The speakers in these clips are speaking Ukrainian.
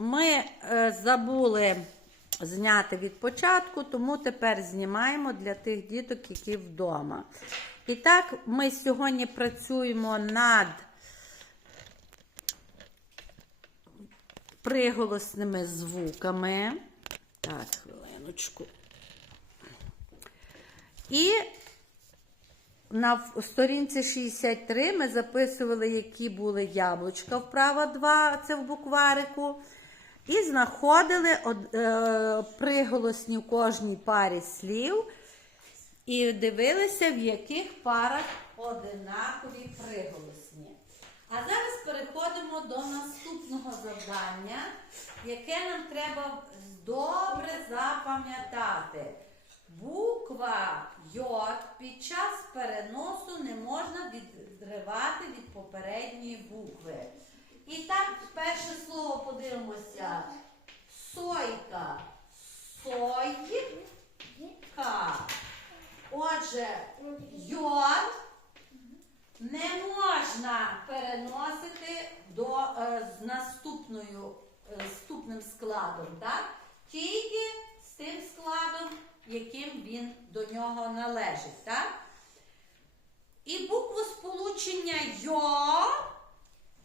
Ми е, забули зняти від початку, тому тепер знімаємо для тих діток, які вдома. І так, ми сьогодні працюємо над приголосними звуками. Так, хвилиночку. І на сторінці 63 ми записували, які були яблучка вправа 2, це в букварику. І знаходили е, приголосні в кожній парі слів. І дивилися, в яких парах одинакові приголосні. А зараз переходимо до наступного завдання, яке нам треба добре запам'ятати. Буква Й під час переносу не можна відривати від попередньої букви. Перше слово подивимося. Сойка. Сойка. Отже, йод не можна переносити до, е, з наступною, е, наступним складом, так? Тільки з тим складом, яким він до нього належить, так? І букву сполучення йо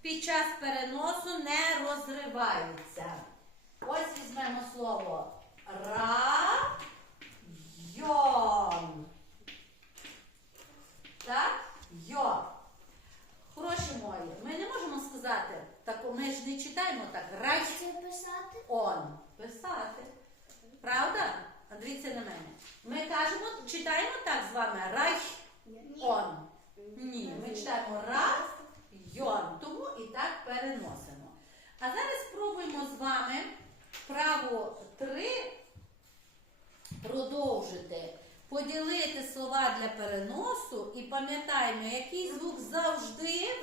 під час переносу не розриваються. Ось візьмемо слово район. Так? Йо. Хороші мої, ми не можемо сказати, так, ми ж не читаємо так. Рай писати? он. Писати. Правда? А Дивіться на мене. Ми кажемо, читаємо так з вами рай он. Ні, ми читаємо район. Тому і так переносимо. А зараз спробуємо з вами вправу 3 продовжити. Поділити слова для переносу і пам'ятаємо, який звук завжди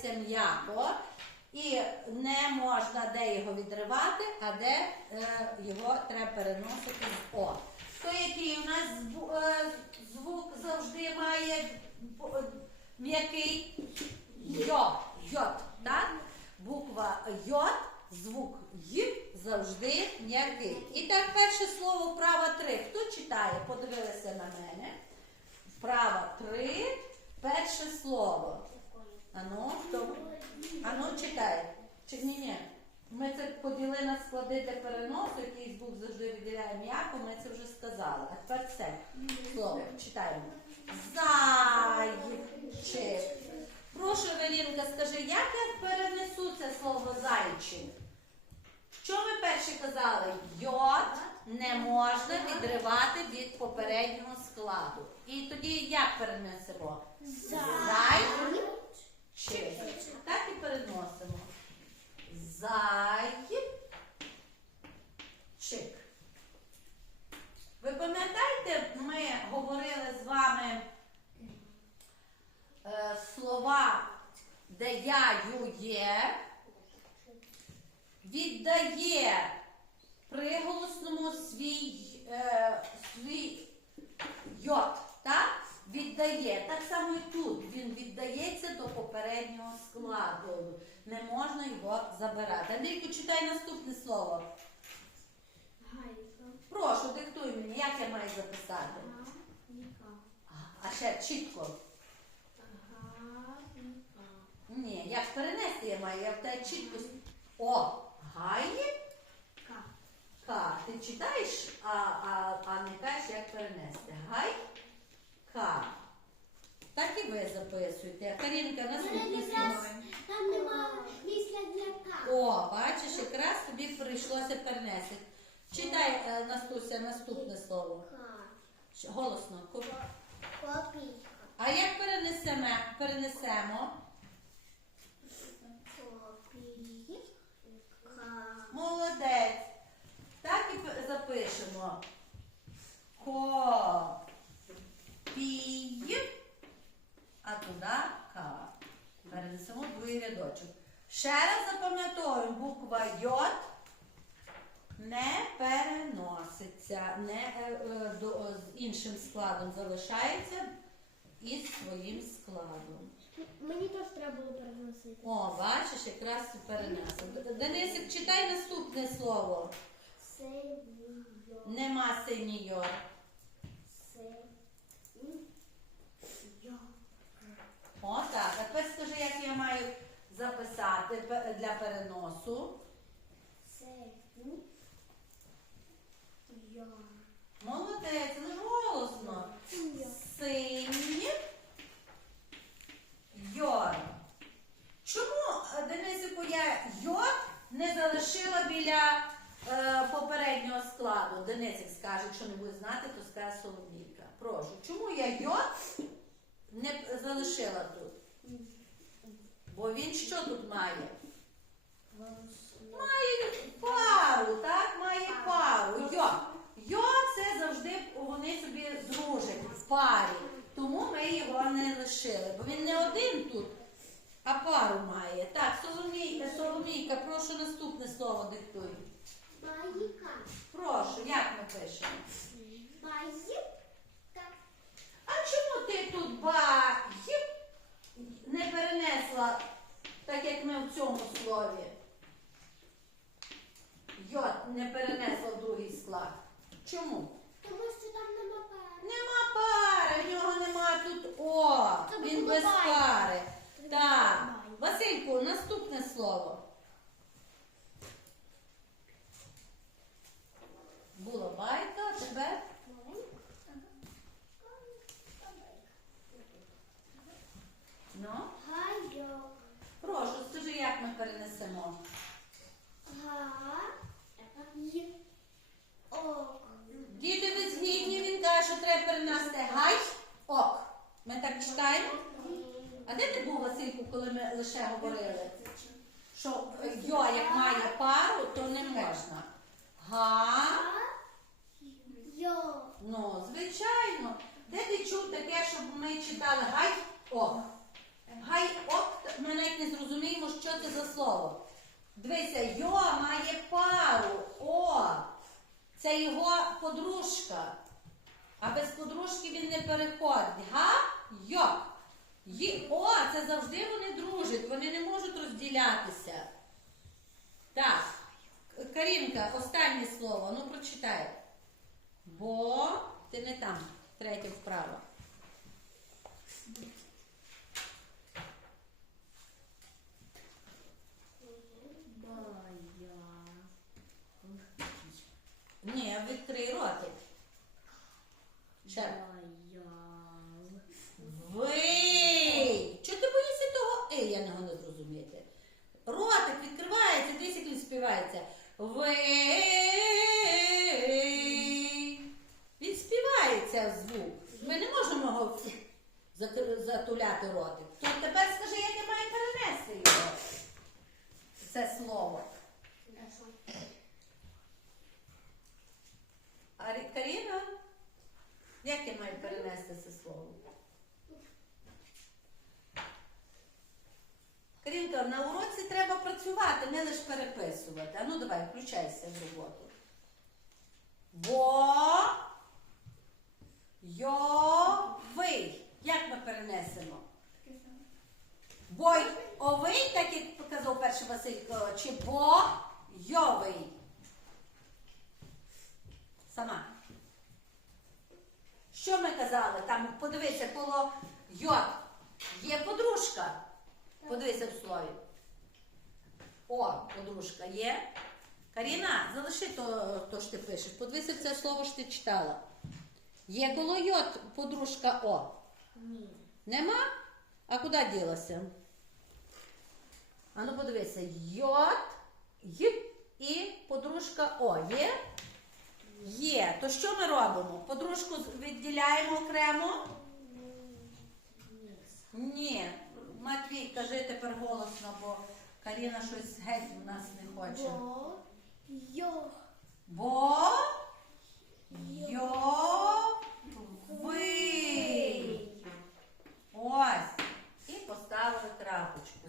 вимовляється м'яко, і не можна де його відривати, а де е, його треба переносити з О. То який у нас е, звук завжди має е, м'який йо, йот, так? Буква йот, звук й завжди м'який. І так, перше слово вправа 3. Хто читає? Подивилися на мене. Вправа 3. Перше слово. Ану, хто? Ану, читай. Чи ні, ні. Ми це поділи на склади для переносу, який звук завжди виділяє м'яко, ми це вже сказали. А тепер це слово. Читаємо. Зайчик. Прошу, Евелінка, скажи, як я перенесу це слово зайчик? Що ми перше казали? Йод не можна відривати від попереднього складу. І тоді як перенесемо? Зайчик. Так і переносимо. Зайчик. Ви пам'ятаєте, ми говорили з вами е, слова, де я ю є, віддає приголосному свій, е, свій йод? Віддає. Так само і тут. Він віддається до попереднього складу. Не можна його забирати. Андрійку, читай наступне слово. Гайка. Прошу, диктуй мені, як я маю записати. А ще чітко. Ні, як перенести я маю, я в тебе чітко. О, гає. Ка. Ка. Ти читаєш, а, а, а не кажеш, як перенести. Гай. Ка. Так і ви записуєте. Карінка, наступне слово. Там нема місця для ка. О, бачиш, якраз тобі прийшлося перенести. Читай, е, Настуся, наступне слово. Ка. Щ- Голосно. Ко- Копійка. А як перенесемо? перенесемо? Копійка. Молодець. Так і п- запишемо. Ко. Пій. А туди К. Перенесемо другий рядочок. Ще раз запам'ятовуємо, буква Й не переноситься, не е, е, до, з іншим складом залишається із своїм складом. Мені теж треба було переносити. О, бачиш, якраз перенесли. Денисик, читай наступне слово. Сеньор. Нема сеньор. Сеньор. О, так. А тепер скажи, як я маю записати для переносу. Молодець, але ж голосно. Синь. Йор. Чому, Денисику, я йод не залишила біля е, попереднього складу? Денисик скаже, якщо не буде знати, то скаже Соломійка. Прошу. Чому я йод не залишила тут? Бо він що тут має? Має пару, так? Має пару. Йо. Йо це завжди вони собі дружать в парі. Тому ми його не лишили. Бо він не один тут, а пару має. Так, Соломійка, Соломійка, прошу наступне слово диктуй. Байка. Прошу, як ми пишемо? Байка. А чому ти тут ба не перенесла, так як ми в цьому слові? Йод не перенесла другий склад. Чому? Тому що там нема пари. Нема пари, в нього нема тут О. Це Він без байка. пари. Так. Васильку, наступне слово. Було байка, а тепер ну. Гайок. Прошу, скажи, як ми Ок. Діти, ви згідні, він каже, що треба перенести гай, ок. Ми так читаємо. А де ти був, Васильку, коли ми лише говорили? Що йо, як має пару, то не можна. Га. Йо. Ну, звичайно. Де ти чув таке, щоб ми читали гай ок? Гай ок, ми навіть не зрозуміємо, що це за слово. Дивися, йо має пару. О! Це його подружка. А без подружки він не переходить. Га йок. Ї, о, це завжди вони дружать, вони не можуть розділятися. Так, Карінка, останнє слово. Ну прочитай. Бо ти не там, третє вправо. Ні, відкрий ротик. Ще. раз. Вий! Чого ти боїшся того? Ей, я не можу зрозуміти. Ротик відкривається, десь як він співається. Вий! Він співається звук. Ми не можемо його зак- затуляти ротик. То тепер скажи, як я маю перенести його. Це слово. А Рі- Каріна? Як я маю перенести це слово? Карінка, на уроці треба працювати, не лише переписувати. А ну давай, включайся в роботу. Бо йовий. Як ми перенесемо? Бой овий, так як показав перший Василько, чи бо йовий? Сама. Що ми казали? Там подивися, коло йод. Є подружка. Подивися в слові. О, подружка є. Каріна, залиши то, то що ти пишеш. Подивися це слово, що ти читала. Є коло йод подружка О. Ні. Нема? А куди ділася? А ну подивися, йод, й і подружка О. Є? Є. То що ми робимо? Подружку відділяємо окремо? Ні. Матвій, кажи тепер голосно, бо Каріна щось геть у нас не хоче. Бо. Йо. Бо йовий. Ось. І поставили крапочку.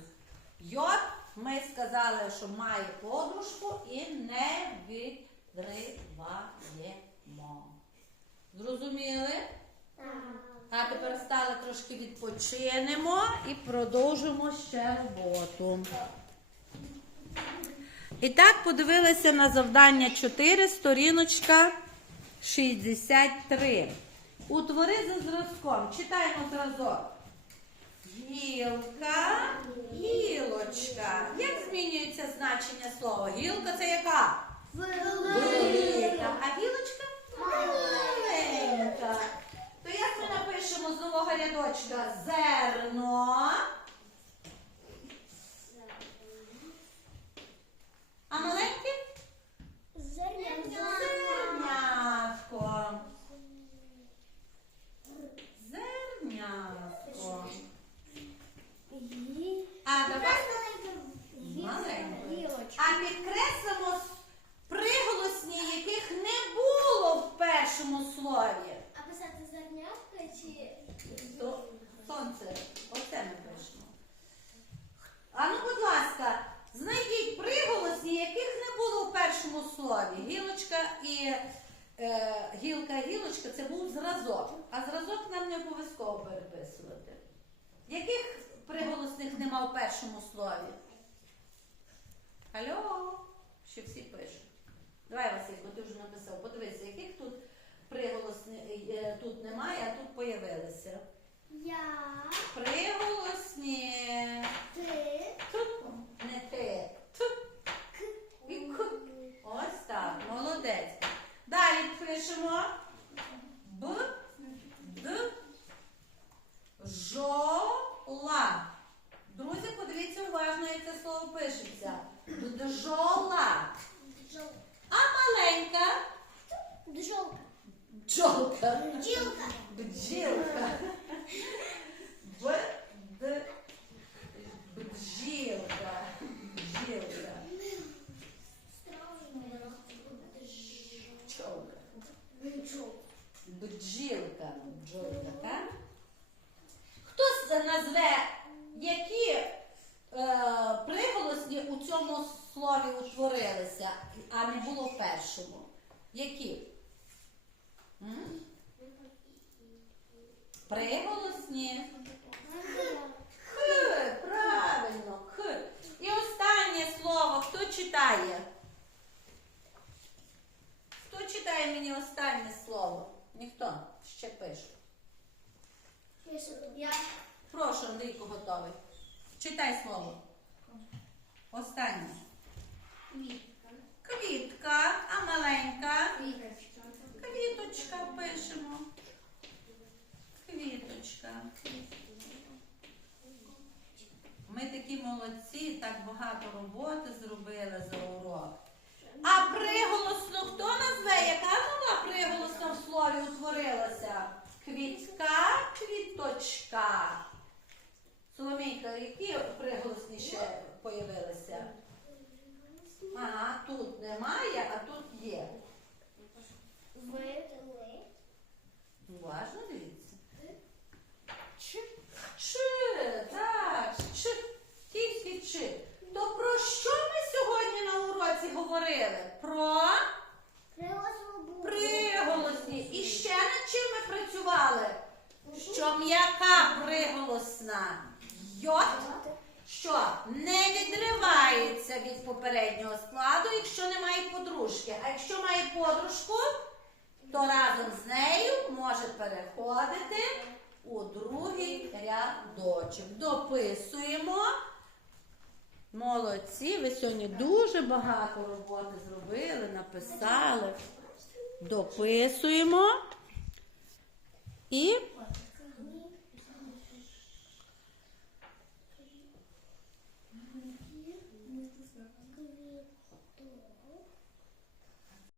Йод ми сказали, що має подружку і не відриваємо. Зрозуміли? Так. А тепер стали трошки відпочинемо і продовжимо ще роботу. І так, подивилися на завдання 4, сторіночка 63. Утвори за зразком. Читаємо зразок. Гілка, гілочка. Як змінюється значення слова? Гілка це яка? Велика. А гілочка? Маленька. То як ми напишемо з нового рядочка? Зерно. А маленьке? Зернятко. Зернятко. А давай маленьке. А підкреслимо приголосні, яких не було в першому слові. А писати зернятка чи То сонце, оце ми пишемо. А ну, будь ласка, знайдіть приголосні, яких не було в першому слові. Гілочка і е, гілка, гілочка це був зразок. А зразок нам не обов'язково переписувати. Яких приголосних нема в першому слові? Алло, ще всі пишуть. Давай, Василько, ти вже написав. Подивися, яких тут приголосних е, тут немає, а тут появилися. я, Приголосні. ти, Тут не ти. Тут і к. Ось так, молодець. Далі пишемо Б, Д, жола. Друзі, подивіться уважно, як це слово пишеться. Бджола. бджол, А маленька бджолка, бджолка. бджілка, Бджілка. Б, Д, бджілка. Бджілка. Пчолка. Бджілка. Бджолка, так? Хто назве, які е, приголосні у цьому слові утворилися, а не було в першому? Які? М? Приголосні. Х, правильно, Х. І останнє слово, хто читає? Хто читає мені останнє слово? Ніхто ще пише. Я, Прошу, Андрійко, готовий. Читай слово. Останнє. Квітка, а маленька. Квіточка пишемо. Квіточка. Ми такі молодці, так багато роботи зробили за урок. А приголосно хто назве? Яка нова приголосна в слові утворилася? Квітка, квіточка. Соломійка, які приголосні ще появилися? Ага, тут немає, а тут є. Уважно дивіться. Ч, Ч, так, ч, тільки чи. То про що ми сьогодні на уроці говорили? Про приголосно був. приголосні. І ще над чим ми працювали? Що м'яка приголосна йот, що не відривається від попереднього складу, якщо немає подружки. А якщо має подружку, то разом з нею може переходити у другий рядочок. Дописуємо. Молодці, ви сьогодні дуже багато роботи зробили, написали. Дописуємо. І